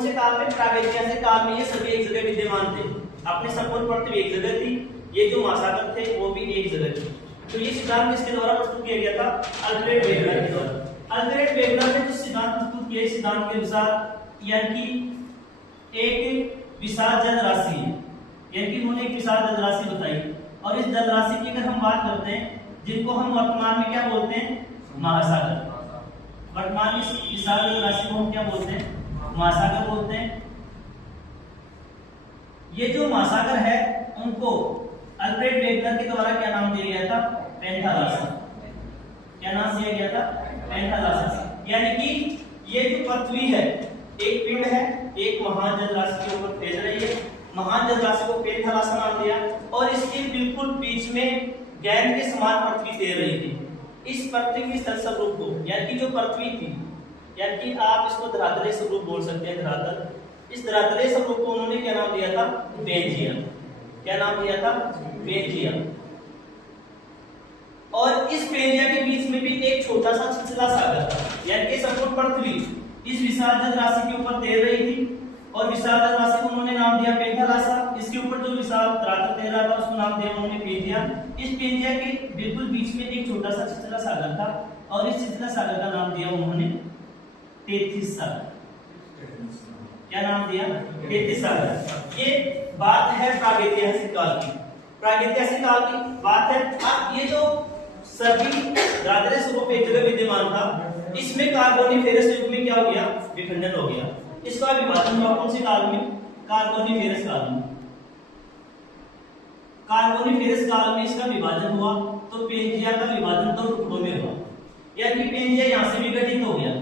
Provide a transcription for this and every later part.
कौन से काल में? प्रागैतिहासिक काल में ये सभी एक जगह विद्यमान थे। अपने संपूर्ण पृथ्वी एक जगह थी, ये जो महासागर थे वो भी एक जगह थे। तो ये सिद्धांत किसके द्वारा प्रस्तुत किया गया था? अल्फ्रेड वेगनर के द्वारा। अल्फ्रेड वेगनर ने जो सिद्धांत प्रस्तुत किया, सिद्धांत के अनुसार यानी कि एक विशाल जल राशि है, यानी कि उन्होंने एक विशाल जल राशि बताई, और इस जल राशि की अगर हम बात करते हैं, जिनको हम वर्तमान में क्या बोलते हैं? महासागर। वर्तमान में इस विशाल जल राशि को हम क्या बोलते हैं? महासागर बोलते हैं। ये जो महासागर है उनको अल्फ्रेड वेगनर के द्वारा क्या नाम दिया गया था? पेंथालासा। क्या नाम दिया गया था? पेंथालासा। यानी कि ये जो पृथ्वी है एक पिंड है, एक महान जल राशि के ऊपर तैर रही है। महान जल राशि को पेंथालासा नाम दिया, और इसके बिल्कुल बीच में गेंद के समान पृथ्वी तैर रही थी। इस पृथ्वी के स्थल स्वरूप को, यानी कि जो पृथ्वी थी, यानी कि आप इसको धरातलीय स्वरूप बोल सकते हैं, धरातल। इस धरातलीय स्वरूप को उन्होंने क्या नाम दिया था? पेंजिया। क्या नाम दिया था? पेंजिया। और इस पेंजिया के बीच में भी एक छोटा सा छिछला सागर था, यानी कि संपूर्ण पृथ्वी इस विशाल जल राशि के ऊपर तैर रही थी, और विशाल जल राशि को उन्होंने नाम दिया पेंथालासा। इसके ऊपर जो विशाल धरातल तैर रहा था उसको नाम दिया उन्होंने पेंजिया। इस पेंजिया के बिल्कुल बीच में एक छोटा सा छिछला सागर था, और इस छिछला सागर का नाम दिया उन्होंने तेथिस सागर। क्या नाम दिया? तेथिस सागर। ये बात है प्रागैतिहासिक काल की। प्रागैतिहासिक काल की बात है। अब ये जो सभी धरातलीय स्वरूप एक जगह विद्यमान था, इसमें कार्बोनिफेरस युग में क्या हो गया? विखंडन हो गया। इसका विभाजन हुआ कौन से काल में? कार्बोनिफेरस काल में। कार्बोनिफेरस काल में इसका विभाजन हुआ, तो पेंजिया का विभाजन दो टुकड़ों में हुआ, यानी पेंजिया यहां से विघटित हो गया।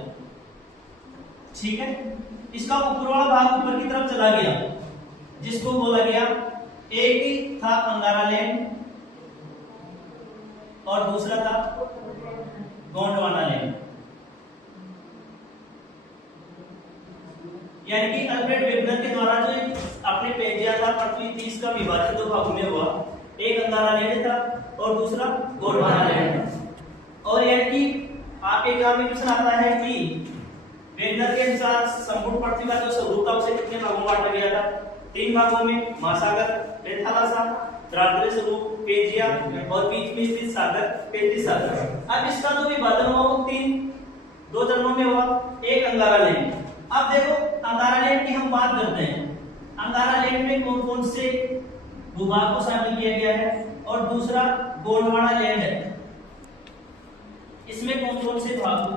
ठीक है, इसका ऊपर वाला भाग ऊपर की तरफ चला गया, जिसको बोला गया, एक था अंगारा लैंड और दूसरा था गोंडवाना लैंड। यानी कि अल्फ्रेड वेगनर के द्वारा जो अपने पेंजिया था पृथ्वी थी, इसका विभाजन दो भागों में हुआ, एक अंगारा लैंड था और दूसरा गोंडवाना लैंड था। और यानी कि आपके एग्जाम में क्वेश्चन आता है कि वेगनर के अनुसार संपूर्ण पृथ्वी का जो स्वरूप था उसे कितने भागों में बांटा गया था? 3 भागों में, महासागर पेंथालासा, धरातलीय स्वरूप पेंजिया, और बीच में स्थित सागर तेथिस सागर। अब इसका जो विभाजन हुआ वो 2 चरणों में हुआ, एक अंगारा लैंड। अब देखो अंगारा लैंड की हम बात करते हैं, अंगारा लैंड में कौन कौन से भूभाग को शामिल किया गया है, और दूसरा गोंडवाना लैंड है, इसमें कौन कौन से भाग